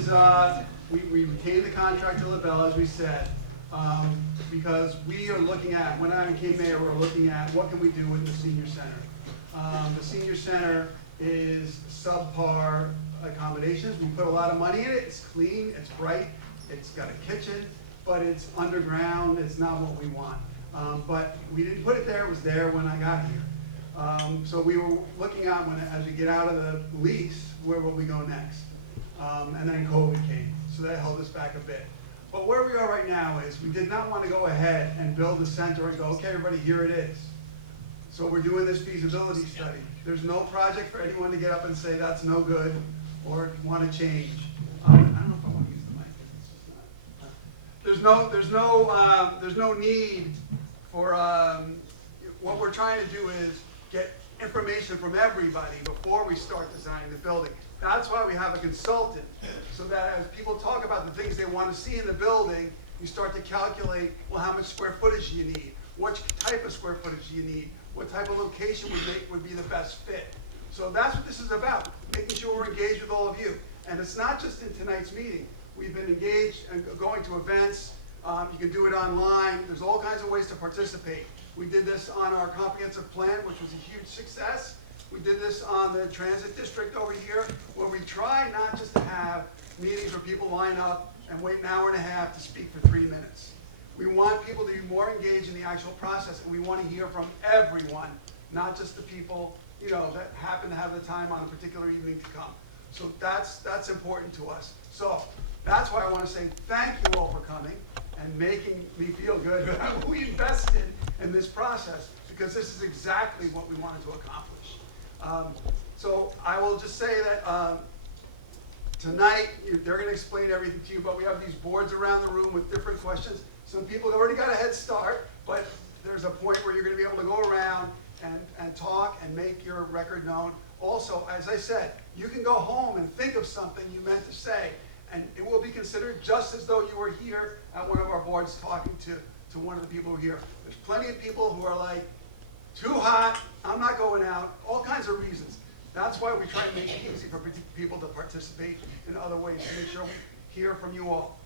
is, we retained the contract to LaBelle, as we said, because we are looking at, when I became mayor, we're looking at what can we do with the senior center. The senior center is subpar accommodations. We put a lot of money in it. It's clean, it's bright, it's got a kitchen, but it's underground. It's not what we want. But we didn't put it there. It was there when I got here. So we were looking at as we get out of the lease, where will we go next? And then COVID came, so that held us back a bit. But where we are right now is we did not want to go ahead and build the center and go, okay, everybody, here it is. So we're doing this feasibility study. There's no project for anyone to get up and say that's no good or want to change. I don't know if I want to use the mic. There's no need for, what we're trying to do is get information from everybody before we start designing the building. That's why we have a consultant, so that as people talk about the things they want to see in the building, you start to calculate, well, how much square footage do you need? What type of square footage do you need? What type of location would be the best fit? So that's what this is about, making sure we're engaged with all of you. And it's not just in tonight's meeting. We've been engaged and going to events. You can do it online. There's all kinds of ways to participate. We did this on our comprehensive plan, which was a huge success. We did this on the transit district over here, where we try not just to have meetings where people line up and wait an hour and a half to speak for 3 minutes. We want people to be more engaged in the actual process, and we want to hear from everyone, not just the people, that happen to have the time on a particular evening to come. So that's important to us. So that's why I want to say thank you all for coming and making me feel good that we invested in this process, because this is exactly what we wanted to accomplish. So I will just say that tonight, they're going to explain everything to you, but we have these boards around the room with different questions. Some people have already got a head start, but there's a point where you're going to be able to go around and talk and make your record known. Also, as I said, you can go home and think of something you meant to say, and it will be considered just as though you were here at one of our boards talking to one of the people who are here. There's plenty of people who are like, too hot, I'm not going out, all kinds of reasons. That's why we try to make it easy for people to participate in other ways, to make sure we hear from you all.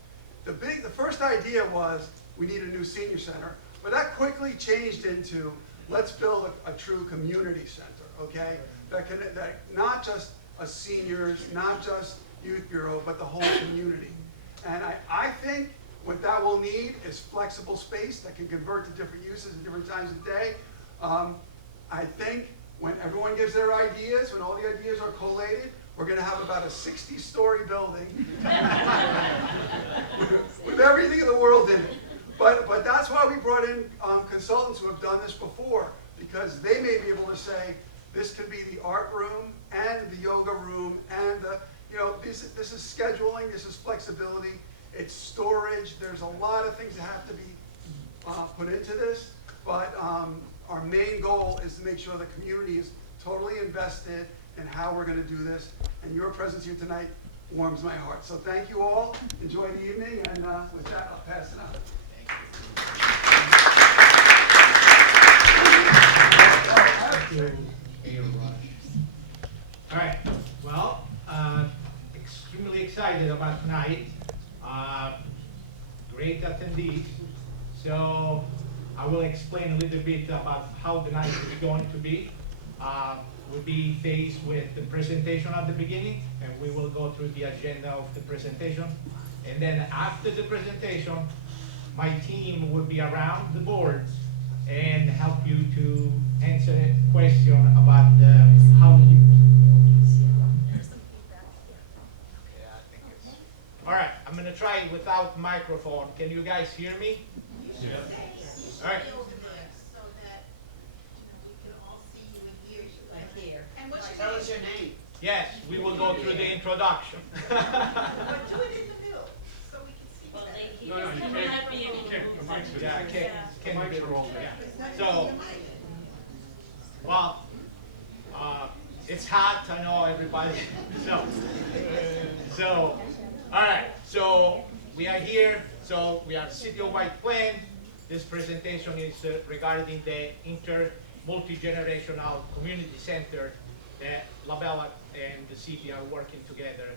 The first idea was we need a new senior center, but that quickly changed into let's build a true community center, okay? That not just a seniors, not just youth bureau, but the whole community. And I think what that will need is flexible space that can convert to different uses at different times of day. I think when everyone gives their ideas, when all the ideas are collated, we're going to have about a 60-story building with everything in the world in it. But that's why we brought in consultants who have done this before, because they may be able to say, this can be the art room and the yoga room and this is scheduling, this is flexibility, it's storage. There's a lot of things that have to be put into this, but our main goal is to make sure the community is totally invested in how we're going to do this, and your presence here tonight warms my heart. So thank you all. Enjoy the evening, and with that, I'll pass it on. All right. Well, extremely excited about tonight. Great attendees. So I will explain a little bit about how the night is going to be. We'll be faced with the presentation at the beginning, and we will go through the agenda of the presentation. And then after the presentation, my team will be around the board and help you to answer a question about how you... All right, I'm going to try it without microphone. Can you guys hear me? Yes. All right. So that we can all see you and hear you. Like here. And what's your Tell name? us your name. Yes, we will go through the introduction. But do it in the bill, so we can see Well, that. he No, you doesn't can't- have to be you able can't- the mic's to. Yeah, The mics are all there. So, well, it's hot, I know everybody. So, all right. So we are here. So we are City of White Plains. This presentation is regarding the multi-generational community center that LaBelle and the city are working together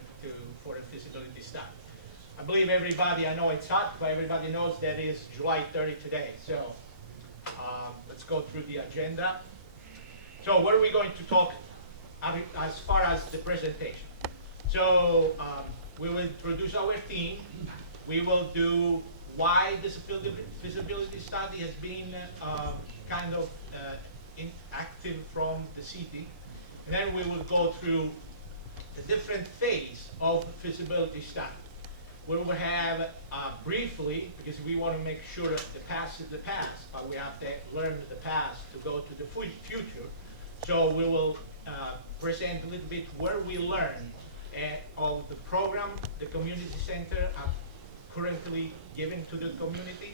for a feasibility study. I believe everybody, I know it's hot, but everybody knows that is July 30 today. So let's go through the agenda. So what are we going to talk as far as the presentation? So we will introduce our team. We will do why this feasibility study has been kind of inactive from the city. And then we will go through the different phase of feasibility study. We will have briefly, because we want to make sure that the past is the past, but we have to learn the past to go to the future. So we will present a little bit where we learn of the program the community center are currently giving to the community,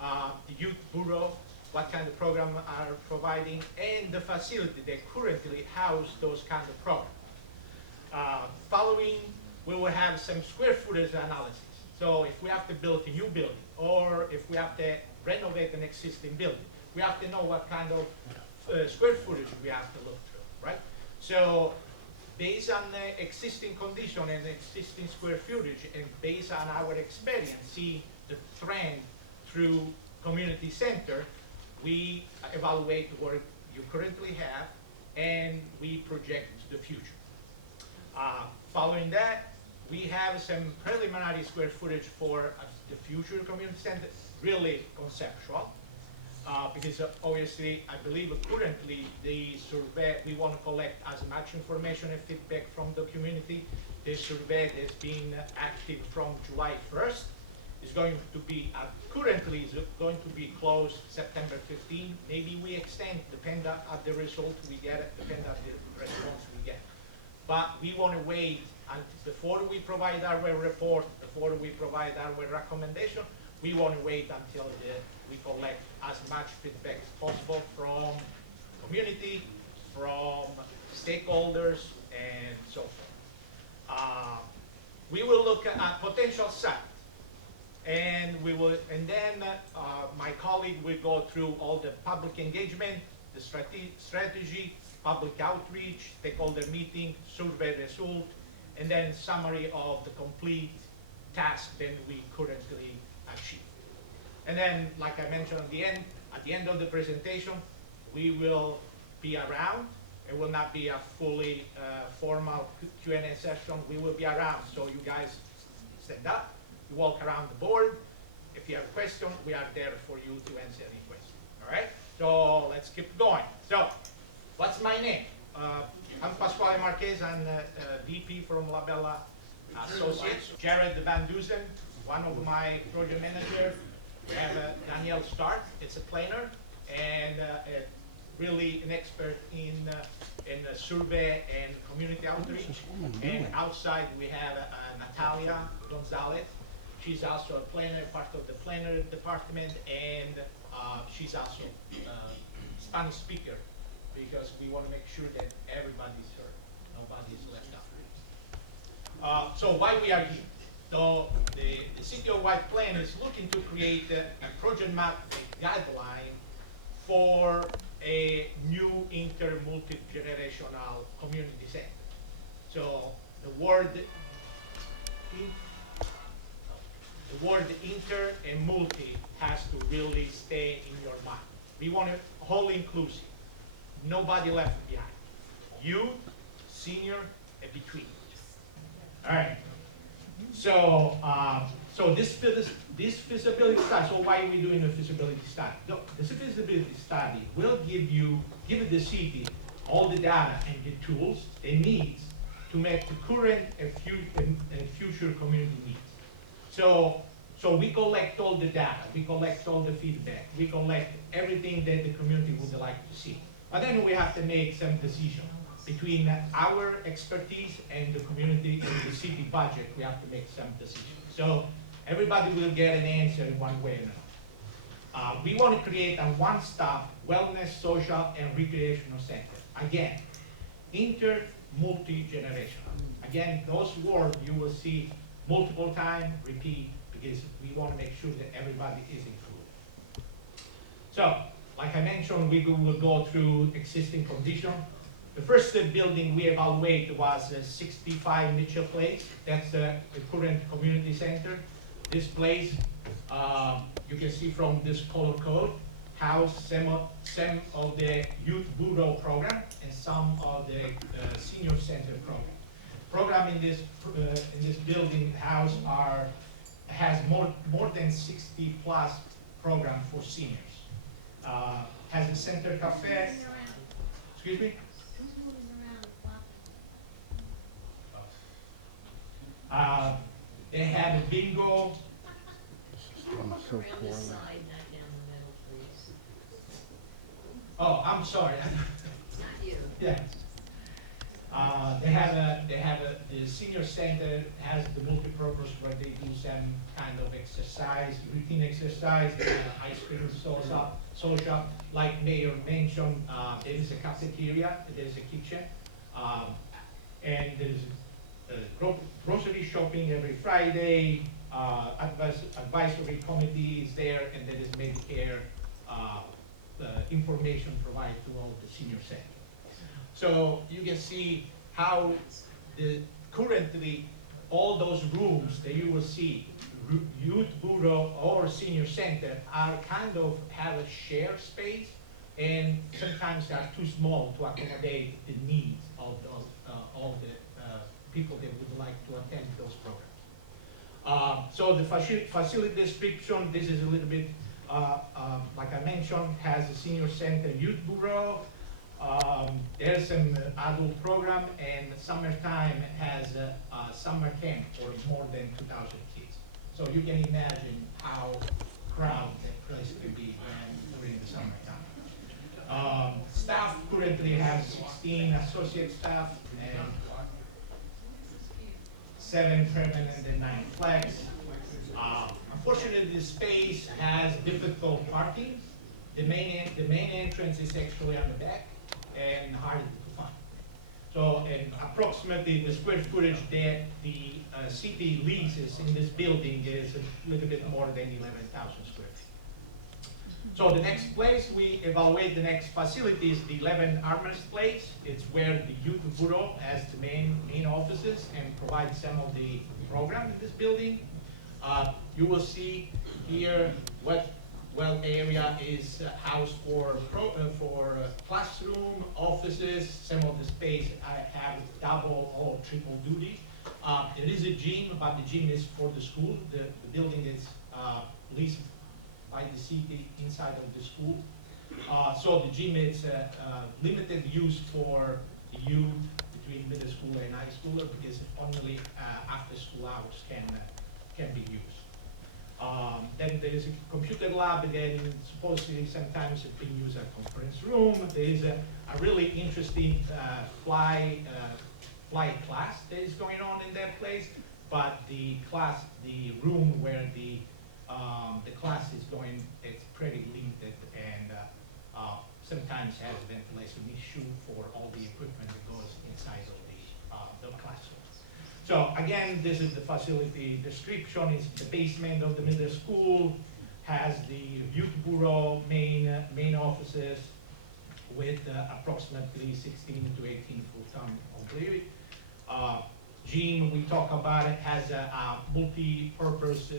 the youth bureau, what kind of program are providing, and the facility that currently house those kind of programs. Following, we will have some square footage analysis. So if we have to build a new building, or if we have to renovate an existing building, we have to know what kind of square footage we have to look through, right? So based on the existing condition and existing square footage, and based on our experience, see the trend through community center, we evaluate what you currently have, and we project to the future. Following that, we have some preliminary square footage for the future community center, really conceptual, because obviously I believe currently the survey, we want to collect as much information and feedback from the community. The survey has been active from July 1st. Is going to be, currently is going to be closed September 15. Maybe we extend, depend on the result we get, depend on the response we get. But we want to wait until before we provide our report, before we provide our recommendation, we want to wait until we collect as much feedback as possible from community, from stakeholders, and so forth. We will look at potential sites. And then my colleague will go through all the public engagement, the strategy, public outreach, stakeholder meeting, survey result, and then summary of the complete task that we currently achieve. And then, like I mentioned at the end of the presentation, we will be around. It will not be a fully formal Q&A session. We will be around, so you guys stand up. You walk around the board. If you have a question, we are there for you to answer any question. All right? So let's keep going. So, what's my name? I'm Pasquale Marquez. I'm VP from La Bella Associates. Jared Van Dusen, one of my project managers. We have Danielle Stark. It's a planner and really an expert in survey and community outreach. And outside we have Natalia Gonzalez. She's also a planner, part of the planner department, and she's also a Spanish speaker because we want to make sure that everybody's heard, nobody's left out. So why we are here? So the City of White Plains is looking to create a project map guideline for a new multi-generational community center. So the word inter and multi has to really stay in your mind. We want it whole inclusive, nobody left behind. Youth, senior, and between. All right. So, so this feasibility study. So why are we doing a feasibility study? No, this feasibility study will give the city all the data and the tools it needs to make the current and future community needs. So we collect all the data, we collect all the feedback, we collect everything that the community would like to see. But then we have to make some decisions between our expertise and the community and the city budget. We have to make some decisions. So everybody will get an answer in one way or another. We want to create a one-stop wellness, social, and recreational center. Again, multi-generational. Again, those words you will see multiple times, repeat, because we want to make sure that everybody is included. So, like I mentioned, we will go through existing condition. The first building we evaluated was 65 Mitchell Place. That's the current community center. This place, you can see from this color code, house some of the youth bureau program and some of the senior center program. Program in this building has more than 60 plus program for seniors. Has a center cafe. Excuse me. They have a bingo. Around the side, not down the middle, please. Oh, I'm sorry. Not you. Yeah. The senior center has the multi-purpose where they do some kind of exercise, routine exercise, ice cream social, like Mayor mentioned, there is a cafeteria, there is a kitchen, and there is grocery shopping every Friday, advisory committee is there, and there is Medicare information provided to all the senior center. So you can see how currently all those rooms that you will see, youth bureau or senior center, are kind of have a shared space, and sometimes they are too small to accommodate the needs of all the people that would like to attend those programs. So the facility description, this is a little bit, like I mentioned, has a senior center youth bureau. There's an adult program, and summertime has a summer camp for more than 2,000 kids. So you can imagine how crowded that place could be during the summertime. Staff currently has 16 associate staff and 7 permanent and 9 flex. Unfortunately, this space has difficult parking. The main entrance is actually on the back and hard to find. So, and approximately the square footage that the city leases in this building is a little bit more than 11,000 square feet. So the next place we evaluate, the next facility is the 11 Armours Place. It's where the youth bureau has the main offices and provides some of the program in this building. You will see here what area is housed for classroom, offices. Some of the space have double or triple duty. There is a gym, but the gym is for the school. The building is leased by the city inside of the school. So the gym is limited use for the youth between middle school and high schooler, because only after school hours can be used. Then there is a computer lab, and then supposedly sometimes it's being used as a conference room. There is a really interesting fly class that is going on in that place, but the room where the class is going, it's pretty limited, and sometimes has ventilation issue for all the equipment that goes inside of the classroom. So again, this is the facility description. It's the basement of the middle school, has the youth bureau main offices with approximately 16 to 18 full-time employees. Gym, we talk about it, has a multi-purpose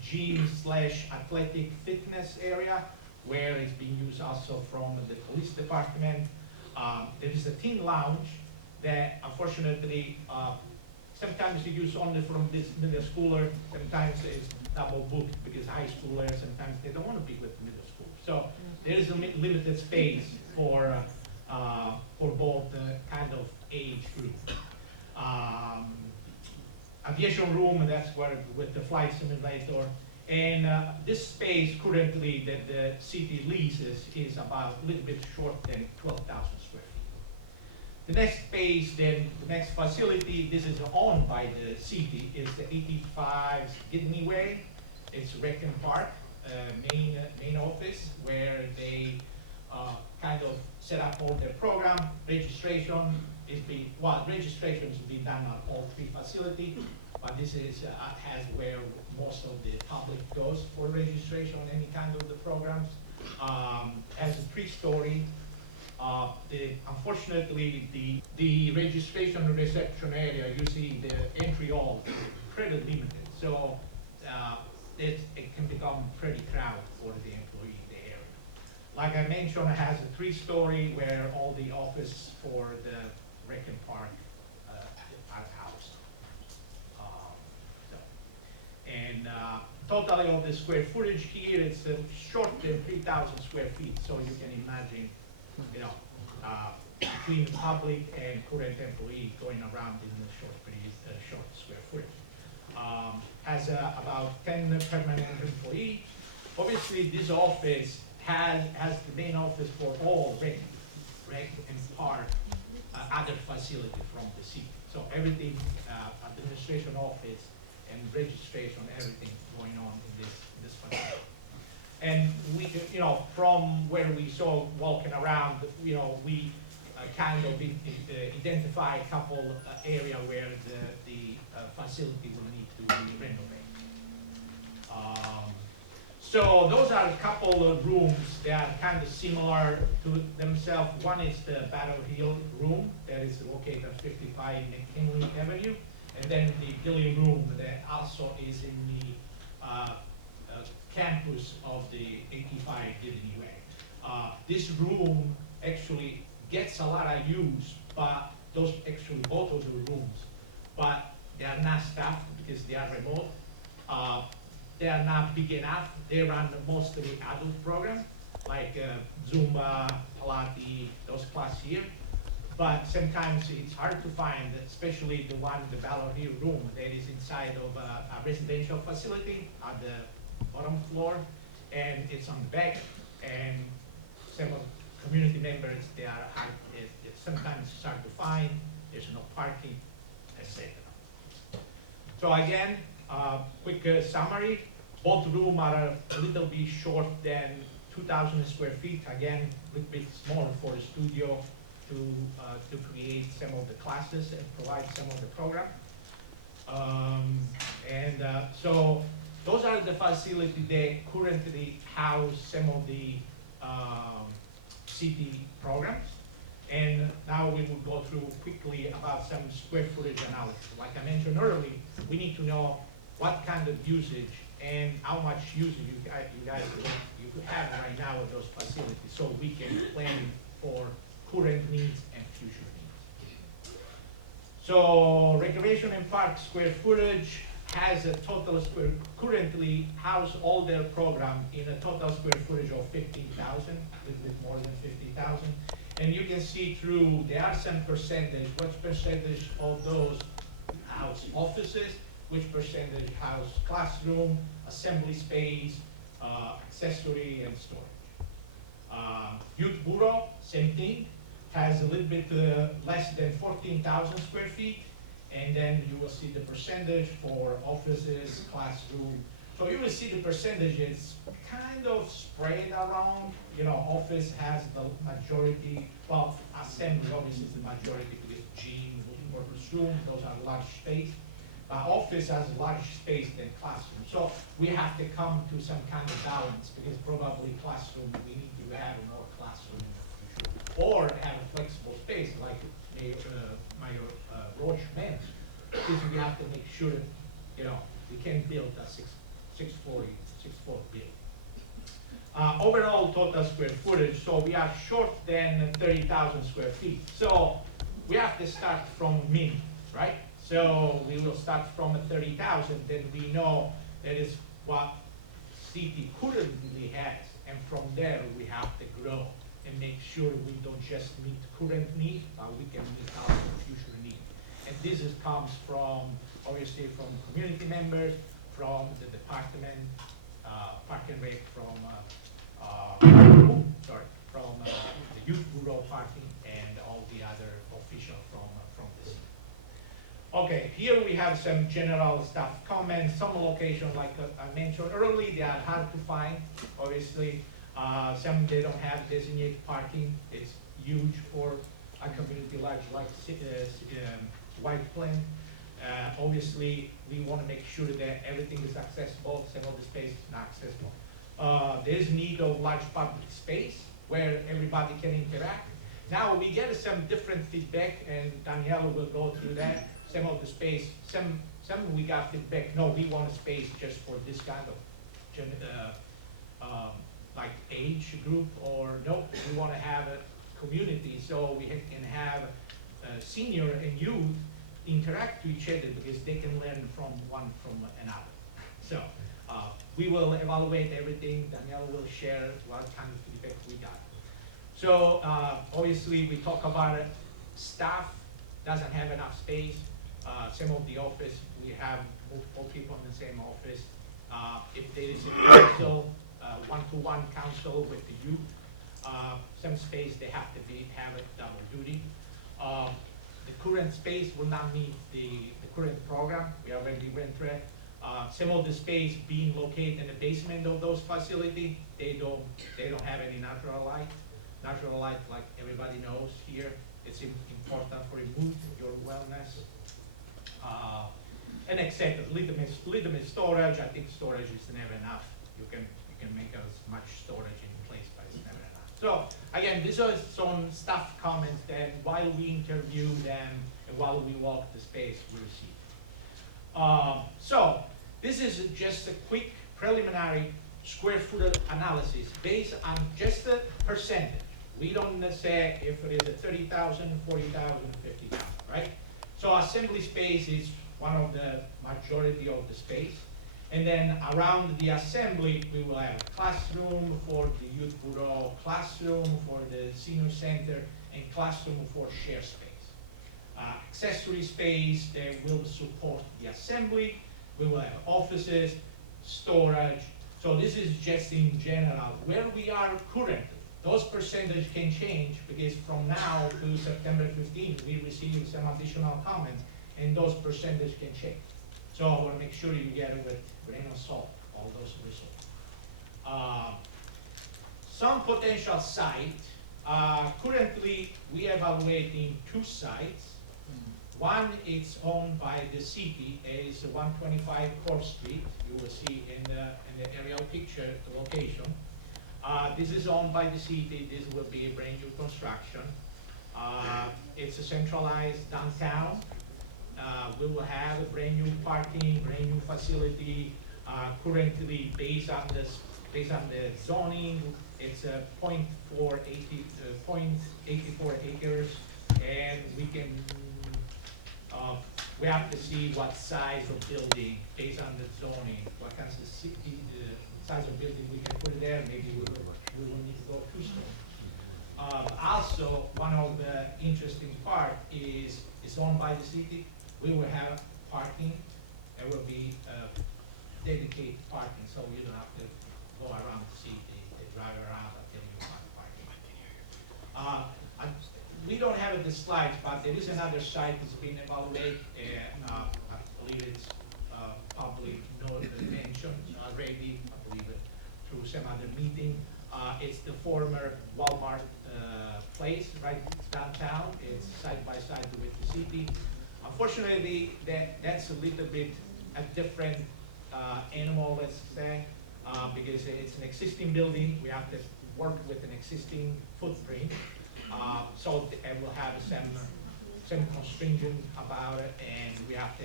gym / athletic fitness area, where it's being used also from the police department. There is a teen lounge that unfortunately sometimes you use only from this middle schooler, sometimes it's double booked because high schoolers, sometimes they don't want to be with the middle school. So there is a limited space for both kind of age group. Aviation room, that's where with the flight simulator. And this space currently that the city leases is about a little bit short than 12,000 square feet. The next space, then the next facility, this is owned by the city, is the 85 Gidney Way. It's Recton Park, main office, where they kind of set up all their program. Registration is being done on all 3 facilities, but this is has where most of the public goes for registration on any kind of the programs. Has a 3-story Unfortunately, the registration and reception area, you see the entry hall is pretty limited. So it can become pretty crowded for the employee in the area. Like I mentioned, it has a 3-story where all the office for the rec and park are housed. And totally of the square footage here, it's short than 3,000 square feet. So you can imagine, you know, between public and current employee going around in the short square footage. Has about 10 permanent employees. Obviously, this office has the main office for all rec and park other facilities from the city. So everything, administration office and registration, everything going on in this facility. And we, you know, from where we saw walking around, you know, we kind of identify a couple area where the facility will need to be renovated. So those are a couple of rooms that are kind of similar to themselves. One is the Battle Hill room that is located at 55 McKinley Avenue, and then the Gilly room that also is in the campus of the 85 Gilly Way. This room actually gets a lot of use, but those actually both of the rooms, but they are not staffed because they are remote. They are not big enough. They run mostly adult programs like Zumba, Pilates, those classes here. But sometimes it's hard to find, especially the one, the Ballard Hill room that is inside of a residential facility at the bottom floor, and it's on the back, and some of community members, they are hard, sometimes it's hard to find, there's no parking, etc. So again, quick summary. Both rooms are a little bit short than 2,000 square feet. Again, a little bit smaller for a studio to create some of the classes and provide some of the program. So those are the facilities that currently house some of the city programs. And now we will go through quickly about some square footage analysis. Like I mentioned earlier, we need to know what kind of usage and how much usage you guys have right now of those facilities, so we can plan for current needs and future needs. So recreation and park square footage has a total currently house all their program in a total square footage of 15,000, a little bit more than 50,000. And you can see through, there are some percentage, what percentage of those house offices, which percentage house classroom, assembly space, accessory, and storage. Youth Bureau, same thing, has a little bit less than 14,000 square feet, and then you will see the percentage for offices, classroom. So you will see the percentages kind of spread around. You know, office has the majority, well, assembly obviously is the majority because gym, room, those are large space. Office has large space than classroom. So we have to come to some kind of balance because probably classroom, we need to have more classroom in the future. Or have a flexible space like Mayor Roche meant, because we have to make sure, you know, we can build a 640 building. Overall total square footage, so we are short than 30,000 square feet. So we have to start from minimum, right? So we will start from 30,000, then we know that is what city currently has, and from there we have to grow and make sure we don't just meet current needs, but we can meet our future needs. And this comes from, obviously, from community members, from the department, Park and Rec, from the Youth Bureau parking, and all the other officials from the city. Okay, here we have some general stuff, comments. Some locations, like I mentioned earlier, they are hard to find, obviously. Some they don't have designated parking. It's huge for a community like White Plain. Obviously, we want to make sure that everything is accessible. Some of the space is not accessible. There's need of large public space where everybody can interact. Now, we get some different feedback, and Daniela will go through that. Some of the space, some we got feedback, no, we want a space just for this kind of, like age group, or no, we want to have a community, so we can have senior and youth interact to each other, because they can learn from one from another. So, we will evaluate everything, Daniela will share what kind of feedback we got. So, obviously, we talk about it. Staff doesn't have enough space. Some of the office, we have multiple people in the same office. If there is a council, one-to-one council with the youth, some space they have to have it double duty. The current space will not meet the current program. We already went through it. Some of the space being located in the basement of those facilities, they don't have any natural light. Natural light, like everybody knows here, it's important for your mood, your wellness, and etc. Lithium storage, I think storage is never enough. You can make as much storage in place, but it's never enough. So again, these are some staff comments that while we interview them and while we walk the space, we receive. So this is just a quick preliminary square foot analysis based on just a percentage. We don't say if it is a 30,000, 40,000, 50,000, right? So assembly space is one of the majority of the space. And then around the assembly, we will have a classroom for the youth bureau, classroom for the senior center, and classroom for share space. Accessory space that will support the assembly. We will have offices, storage. So this is just in general where we are currently. Those percentages can change because from now to September 15th, we receive some additional comments, and those percentages can change. So I want to make sure you get it with a grain of salt, all those results. Some potential site. Currently, we are evaluating 2 sites. One is owned by the city, is 125 4th Street. You will see in the aerial picture the location. This is owned by the city. This will be a brand new construction. It's a centralized downtown. We will have a brand new parking, brand new facility. Currently, based on the zoning, it's a 0.84 acres, and we have to see what size of building based on the zoning, what kind of size of building we can put there. Maybe we will need to go 2-story. Also, one of the interesting part is it's owned by the city. We will have parking. There will be dedicated parking, so you don't have to go around the city, drive around until you find parking. We don't have the slides, but there is another site that's been evaluated, and I believe it's public mentioned already, I believe it, through some other meeting. It's the former Walmart place right downtown. It's side by side with the city. Unfortunately, that's a little bit a different animal, let's say, because it's an existing building. We have to work with an existing footprint. So we'll have some constraint about it, and we have to,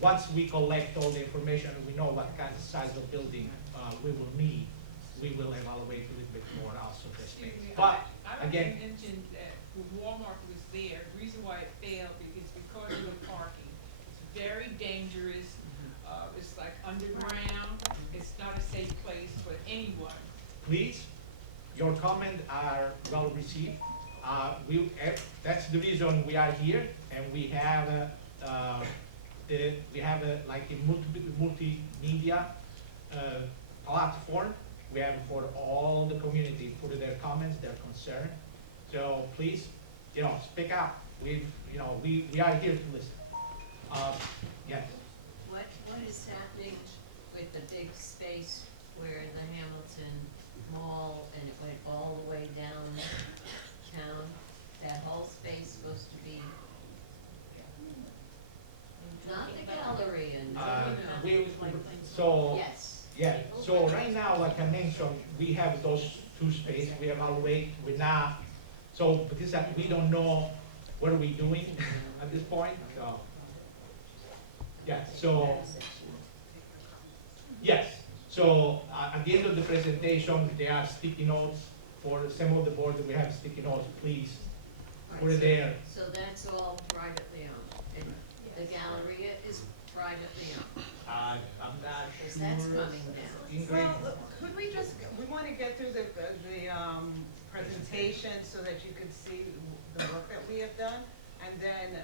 once we collect all the information, we know what kind of size of building we will need, we will evaluate a little bit more also the space. But I again, mentioned that when Walmart was there, the reason why it failed is because of the parking. It's very dangerous. It's like underground. It's not a safe place for anyone. please, your comments are well received. That's the reason we are here, and we have like a multimedia platform. We have for all the community put their comments, their concern. So please, speak up. We are here to listen. Yes. What is happening with the big space where the Hamilton Mall, and it went all the way downtown? That whole space supposed to be, not the gallery and, So, yes. yeah, so right now, like I mentioned, we have those 2 spaces. We evaluate, we're not So, because we don't know what are we doing at this point, so. Yeah, so, yes, so at the end of the presentation, there are sticky notes for some of the boards that we have sticky notes, please put it there. So that's all privately owned, and the Galleria is privately owned, I'm not because sure. that's coming down. Ingrid? Well, could we just, we want to get through the presentation so that you could see the work that we have done. And then,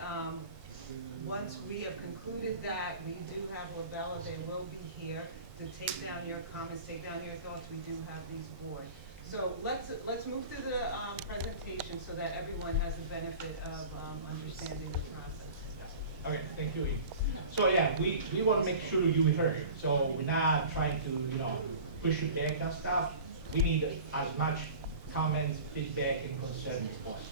once we have concluded that, we do have Labella, they will be here to take down your comments, take down your thoughts. We do have these board. So let's move through the presentation so that everyone has the benefit of understanding the process. Okay, thank you. So yeah, we want to make sure you heard. So we're not trying to, push you back and stuff. We need as much comments, feedback, and concerns as possible.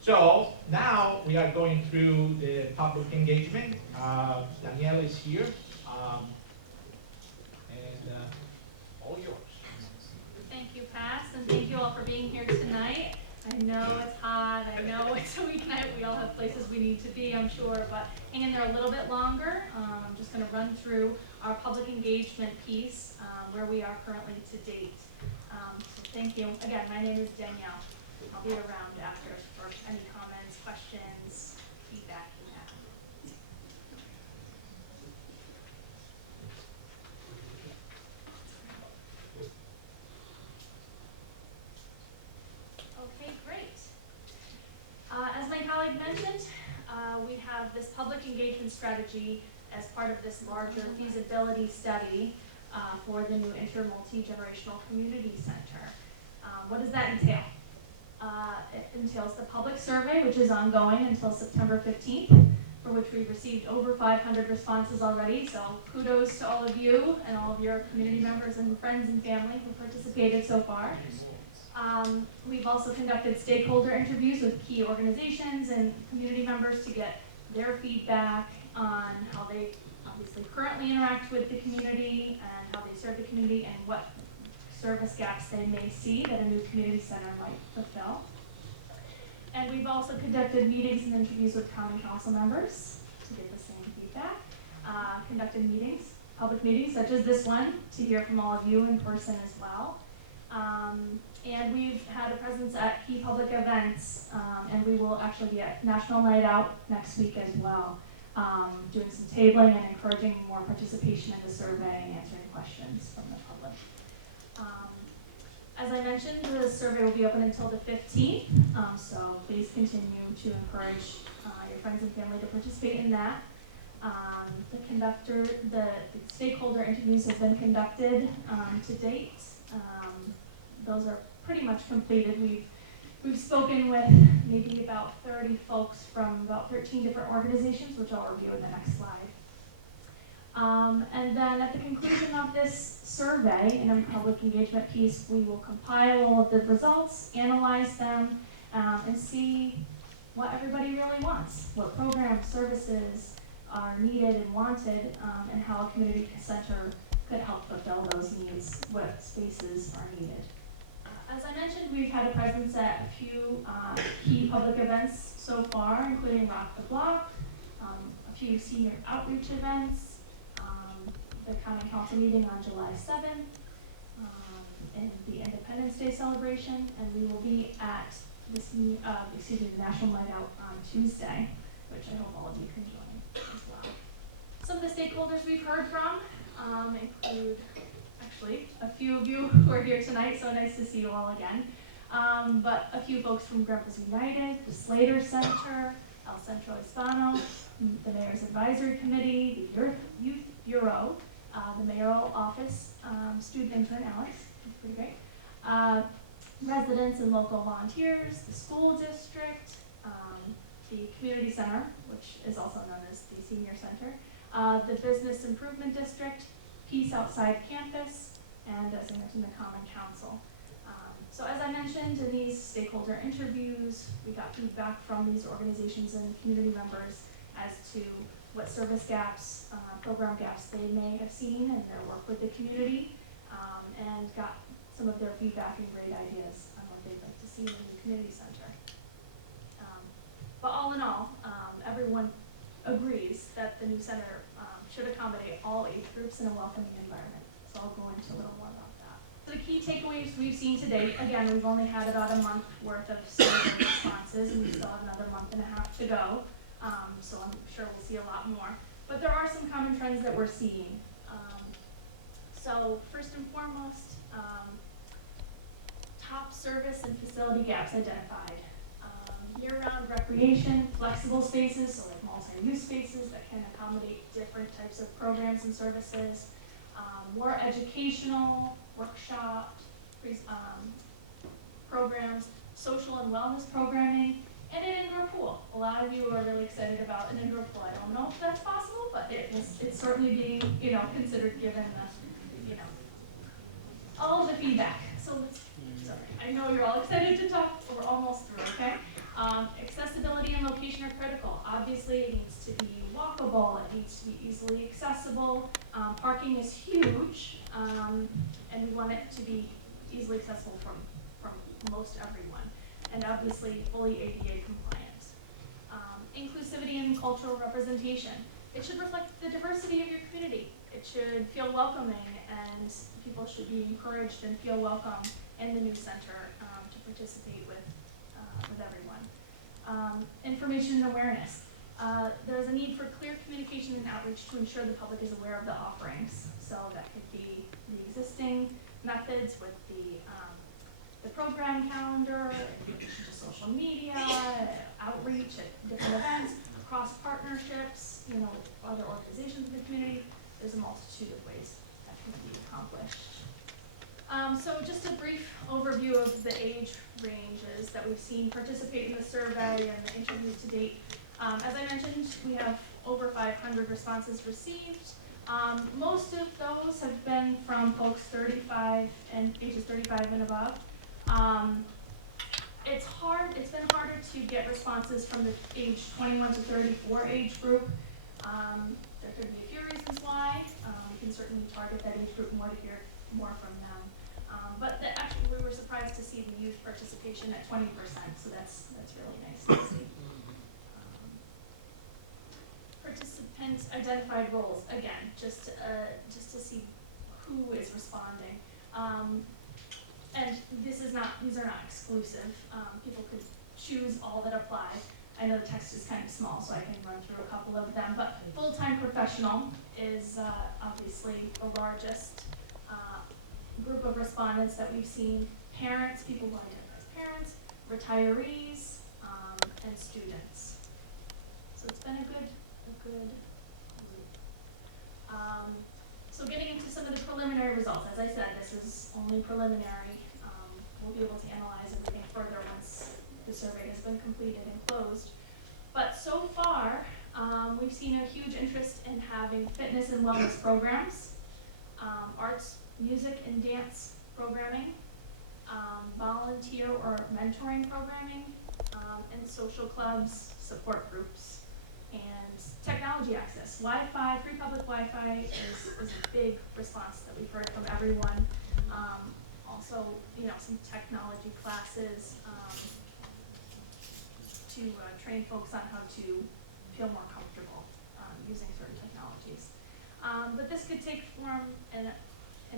So now we are going through the public engagement. Danielle is here. All yours. Thank you, Pass, and thank you all for being here tonight. I know it's hot, I know it's a weeknight, we all have places we need to be, I'm sure, but hang in there a little bit longer. I'm just gonna run through our public engagement piece, where we are currently to date. So thank you. Again, my name is Danielle. I'll be around after for any comments, questions, feedback you have. Okay, great. As my colleague mentioned, we have this public engagement strategy as part of this larger feasibility study for the new inter-multi-generational community center. What does that entail? It entails the public survey, which is ongoing until September 15th, for which we've received over 500 responses already. So kudos to all of you and all of your community members and friends and family who participated so far. We've also conducted stakeholder interviews with key organizations and community members to get their feedback on how they obviously currently interact with the community and how they serve the community and what service gaps they may see that a new community center might fulfill. And we've also conducted meetings and interviews with common council members to get the same feedback. Conducted meetings, public meetings such as this one, to hear from all of you in person as well. And we've had a presence at key public events, and we will actually be at National Night Out next week as well, doing some tabling and encouraging more participation in the survey and answering questions from the public. As I mentioned, the survey will be open until the 15th, so please continue to encourage your friends and family to participate in that. The stakeholder interviews have been conducted to date. Those are pretty much completed. We've spoken with maybe about 30 folks from about 13 different organizations, which I'll review in the next slide. And then at the conclusion of this survey and a public engagement piece, we will compile all of the results, analyze them, and see what everybody really wants, what programs, services are needed and wanted, and how a community center could help fulfill those needs, what spaces are needed. As I mentioned, we've had a presence at a few key public events so far, including Rock the Block, a few senior outreach events, the Common Council meeting on July 7th, and the Independence Day celebration, and we will be at this, the National Night Out on Tuesday, which I hope all of you can join as well. Some of the stakeholders we've heard from include actually a few of you who are here tonight, so nice to see you all again. But a few folks from Grandpas United, the Slater Center, El Centro Hispano, the Mayor's Advisory Committee, the Youth Bureau, the mayoral office, student intern Alex, that's pretty great, residents and local volunteers, the school district, the community center, which is also known as the senior center, the business improvement district, Peace Outside Campus, and as I mentioned, the Common Council. So as I mentioned in these stakeholder interviews, we got feedback from these organizations and community members as to what service gaps, program gaps they may have seen in their work with the community, and got some of their feedback and great ideas on what they'd like to see in the community center. But all in all, everyone agrees that the new center should accommodate all age groups in a welcoming environment. So I'll go into a little more about that. So the key takeaways we've seen to date, again, we've only had about a month worth of survey responses, and we still have another month and a half to go. So I'm sure we'll see a lot more. But there are some common trends that we're seeing. So first and foremost, top service and facility gaps identified. Year-round recreation, flexible spaces, so like multi-use spaces that can accommodate different types of programs and services. More educational, workshop, programs, social and wellness programming, and an indoor pool. A lot of you are really excited about an indoor pool. I don't know if that's possible, but it's certainly being, considered given the, all of the feedback. So sorry, I know you're all excited to talk, but we're almost through, okay? Accessibility and location are critical. Obviously, it needs to be walkable, it needs to be easily accessible. Parking is huge, and we want it to be easily accessible from most everyone. And obviously, fully ADA compliant. Inclusivity and cultural representation. It should reflect the diversity of your community. It should feel welcoming, and people should be encouraged and feel welcome in the new center to participate with everyone. Information and awareness. There's a need for clear communication and outreach to ensure the public is aware of the offerings. So that could be the existing methods with the program calendar, social media, outreach at different events, cross partnerships, with other organizations in the community. There's a multitude of ways that can be accomplished. So just a brief overview of the age ranges that we've seen participate in the survey and the interviews to date. As I mentioned, we have over 500 responses received. Most of those have been from folks ages 35 and above. It's been harder to get responses from the age 21 to 34 age group. There could be a few reasons why. We can certainly target that age group more to hear more from them. But actually, we were surprised to see the youth participation at 20%, so that's really nice to see. Participants identified roles, again, just to see who is responding. And these are not exclusive. People could choose all that apply. I know the text is kind of small, so I can run through a couple of them, but full-time professional is obviously the largest group of respondents that we've seen. Parents, people who identify as parents, retirees, and students. So it's been a good group. So getting into some of the preliminary results, as I said, this is only preliminary. We'll be able to analyze everything further once the survey has been completed and closed. But so far, we've seen a huge interest in having fitness and wellness programs, arts, music, and dance programming, volunteer or mentoring programming, and social clubs, support groups, and technology access. Wi-Fi, free public Wi-Fi is a big response that we've heard from everyone. Also, some technology classes to train folks on how to feel more comfortable using certain technologies. But this could take form in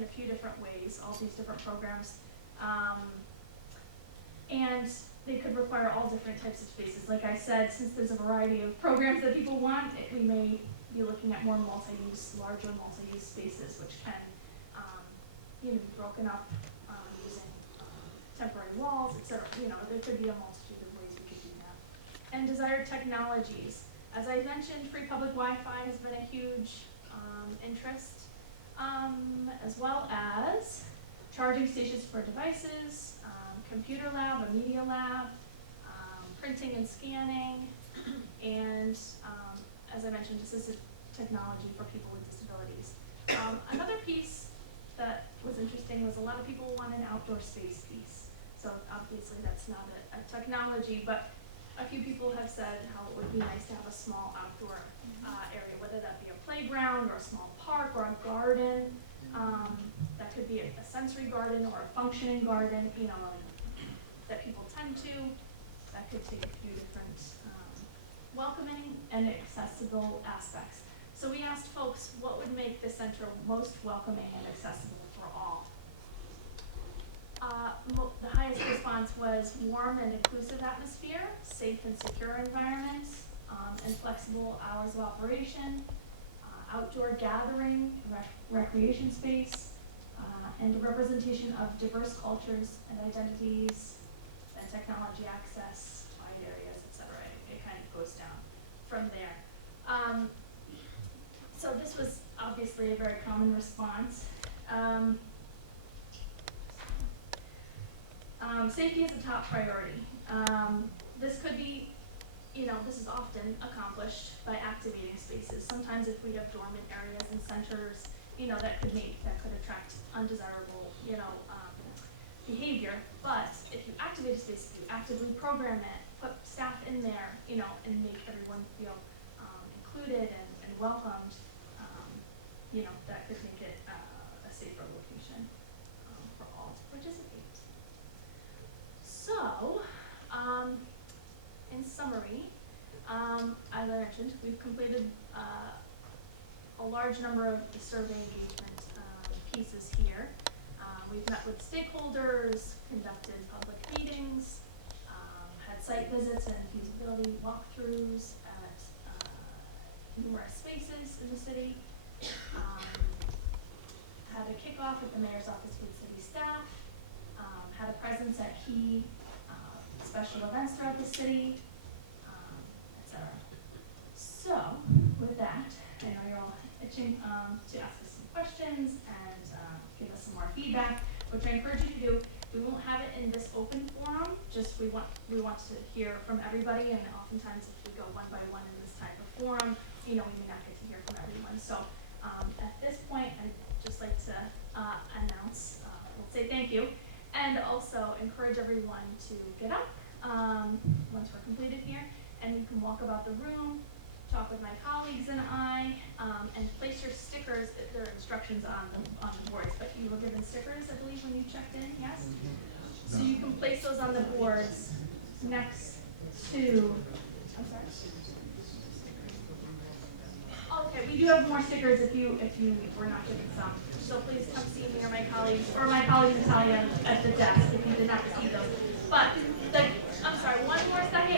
a few different ways, all these different programs. And they could require all different types of spaces. Like I said, since there's a variety of programs that people want, we may be looking at more larger multi-use spaces, which can be broken up using temporary walls, etc. There could be a multitude of ways we could do that. And desired technologies. As I mentioned, free public Wi-Fi has been a huge interest, as well as charging stations for devices, computer lab, a media lab, printing and scanning, and as I mentioned, assistive technology for people with disabilities. Another piece that was interesting was a lot of people want an outdoor space piece. So obviously that's not a technology, but a few people have said how it would be nice to have a small outdoor area, whether that be a playground or a small park or a garden. That could be a sensory garden or a functioning garden, that people tend to. That could take a few different welcoming and accessible aspects. So we asked folks what would make the center most welcoming and accessible for all. The highest response was warm and inclusive atmosphere, safe and secure environment, and flexible hours of operation, outdoor gathering, recreation space, and a representation of diverse cultures and identities, and technology access, wide areas, etc. It kind of goes down from there. So this was obviously a very common response. Safety is a top priority. This could be, this is often accomplished by activating spaces. Sometimes if we have dormant areas and centers, that could attract undesirable, behavior. But if you activate a space, if you actively program it, put staff in there, and make everyone feel included and welcomed, that could make it a safer location for all to participate. So, in summary, as I mentioned, we've completed a large number of the survey engagement pieces here. We've met with stakeholders, conducted public meetings, had site visits and feasibility walkthroughs at numerous spaces in the city, had a kickoff at the Mayor's Office with city staff, had a presence at key special events throughout the city, etc. So, with that, I know you're all itching to ask us some questions and give us some more feedback, which I encourage you to do. We won't have it in this open forum, just we want to hear from everybody, and oftentimes if we go one by one in this type of forum, we may not get to hear from everyone. So at this point, I'd just like to announce, let's say thank you, and also encourage everyone to get up once we're completed here, and you can walk about the room, talk with my colleagues and I, and place your stickers. There are instructions on the boards, but you were given stickers, I believe, when you checked in, yes? So you can place those on the boards next to, I'm sorry? Okay, we do have more stickers if you were not given some. So please come see me or my colleagues, or my colleague Natalia at the desk if you did not receive those. But, I'm sorry, one more second.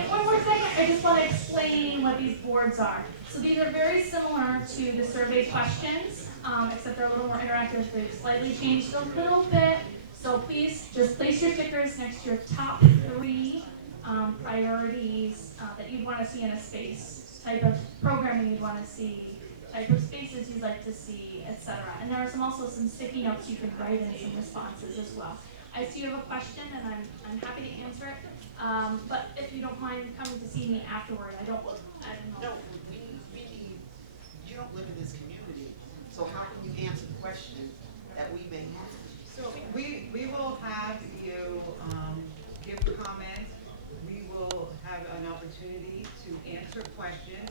I just want to explain what these boards are. So these are very similar to the survey questions, except they're a little more interactive. They've slightly changed a little bit. So please just place your stickers next to your top 3 priorities that you'd want to see in a space, type of programming you'd want to see, type of spaces you'd like to see, etc. And there are also some sticky notes you can write in some responses as well. I see you have a question, and I'm happy to answer it. But if you don't mind coming to see me afterward, I don't know. No, we need, you don't live in this community, so how can you answer the question that we may have? So we will have you give comments. We will have an opportunity to answer questions.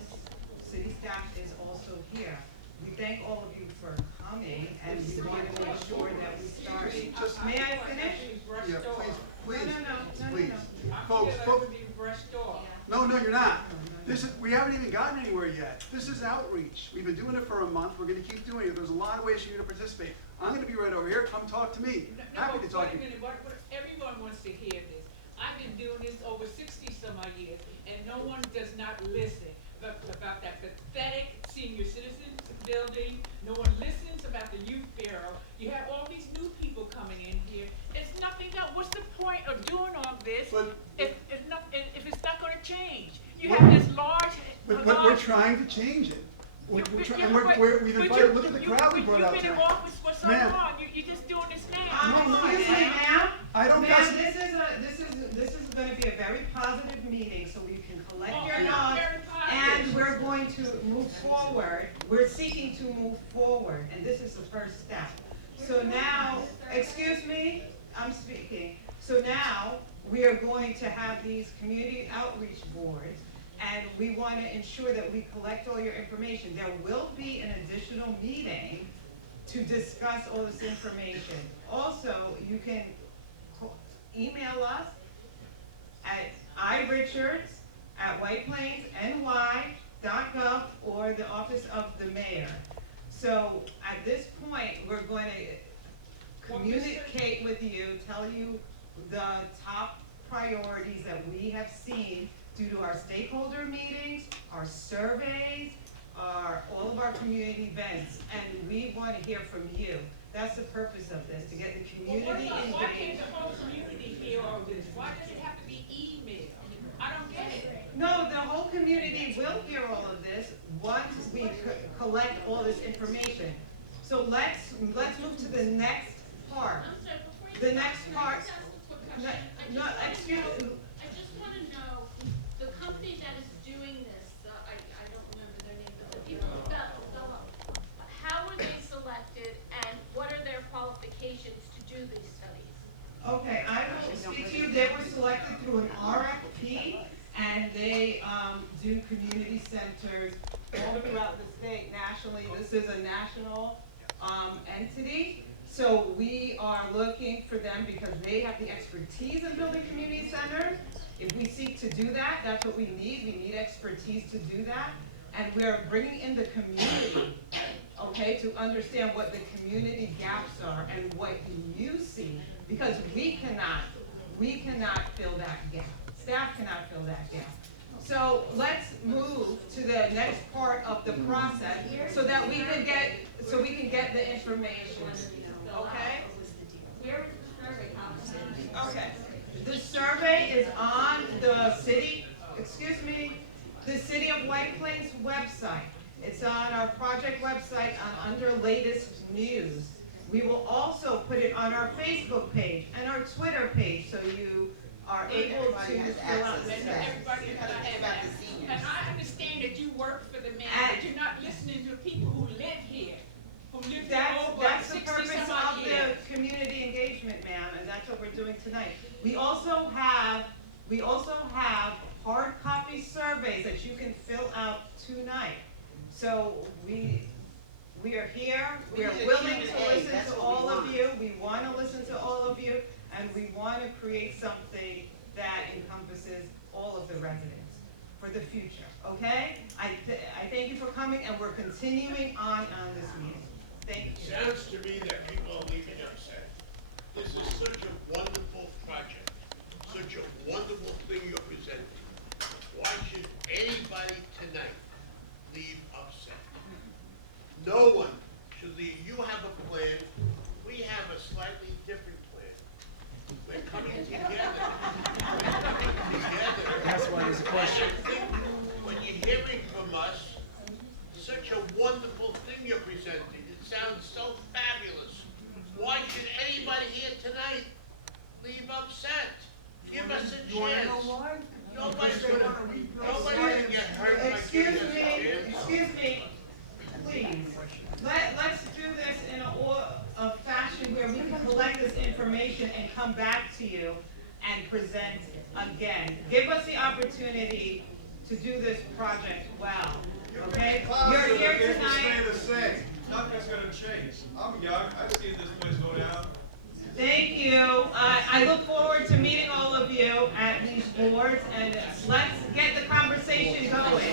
City staff is also here. We thank all of you for coming, and we want to make sure that we start. May I finish? Yeah, please. No. Folks, I feel like we're being brushed off. No, you're not. We haven't even gotten anywhere yet. This is outreach. We've been doing it for a month. We're going to keep doing it. There's a lot of ways for you to participate. I'm going to be right over here. Come talk to me. Happy to talk to you. Wait a minute, what, everyone wants to hear this. I've been doing this over 60-some-odd years, and no one does not listen about that pathetic senior citizens building. No one listens about the youth bureau. You have all these new people coming in here. It's nothing else. What's the point of doing all this if it's not going to change? You have this large. But we're trying to change it. We've invited, look at the crowd we brought out You've been in tonight. office for so Ma'am. long. You're just doing this now. Excuse me, ma'am. I don't Ma'am, guess. this is going to be a very positive meeting, so we can collect Oh, your not notes, very positive. and we're going to move forward. We're seeking to move forward, and this is the first step. So now, excuse me, I'm speaking. So now, we are going to have these community outreach boards, and we want to ensure that we collect all your information. There will be an additional meeting to discuss all this information. Also, you can email us at irichards@whiteplainsny.gov or the Office of the Mayor. So at this point, we're going to communicate with you, tell you the top priorities that we have seen due to our stakeholder meetings, our surveys, all of our community events, and we want to hear from you. That's the purpose of this, to get the Well, community why can't engaged. the whole community hear all this? Why does it have to be email? I don't get it. No, the whole community will hear all of this once we collect all this information. So let's move to the next part. I'm sorry, before you. The next part, Can I just ask a quick no, question? I no, just wanna excuse, know- I just wanna know, the company that is doing this, I don't remember their name, but the people who how were they selected and what are their qualifications to do these studies? okay, I will speak to you, they were selected through an RFP, and they, do community centers all throughout the state nationally. This is a national, entity. So we are looking for them because they have the expertise in building community centers. If we seek to do that, that's what we need expertise to do that. And we're bringing in the community, okay, to understand what the community gaps are and what you see, because we cannot fill that gap. Staff cannot fill that gap. So let's move to the next part of the process so that we can get the information, okay? Where is the survey company? Okay. The survey is on the city of White Plains website. It's on our project website under latest news. We will also put it on our Facebook page and our Twitter page, so you are able to Everybody has fill out access the to steps. that. Everybody has What to about have the that. seniors? And I understand that you work for the man, And- but you're not listening to people who live here, who live here over That's the 60 purpose some odd of years. the community engagement, ma'am, and that's what we're doing tonight. We also have hard copy surveys that you can fill out tonight. So we are here, we are We need a willing to Q&A, listen that's to what all we of want. you, we wanna listen to all of you, and we wanna create something that encompasses all of the residents for the future, okay? I thank you for coming, and we're continuing on this meeting. Thank you. Sounds to me that people are leaving upset. This is such a wonderful project, such a wonderful thing you're presenting. Why should anybody tonight leave upset? No one should leave. You have a plan, we have a slightly different plan. We're coming together. We're coming together. That's why there's a question. When you're hearing from us, such a wonderful thing you're presenting. It sounds so fabulous. Why should anybody here tonight leave upset? Give us a chance. Nobody's gonna get hurt by giving us a chance. Excuse me, please. Let's do this in a fashion where we can collect this information and come back to you and present again. Give us the opportunity to do this project well, okay? You're here tonight. Stay the same. Nothing's gonna change. I'm young. I've seen this place go down. Thank you. I look forward to meeting all of you at these boards, and let's get the conversation going.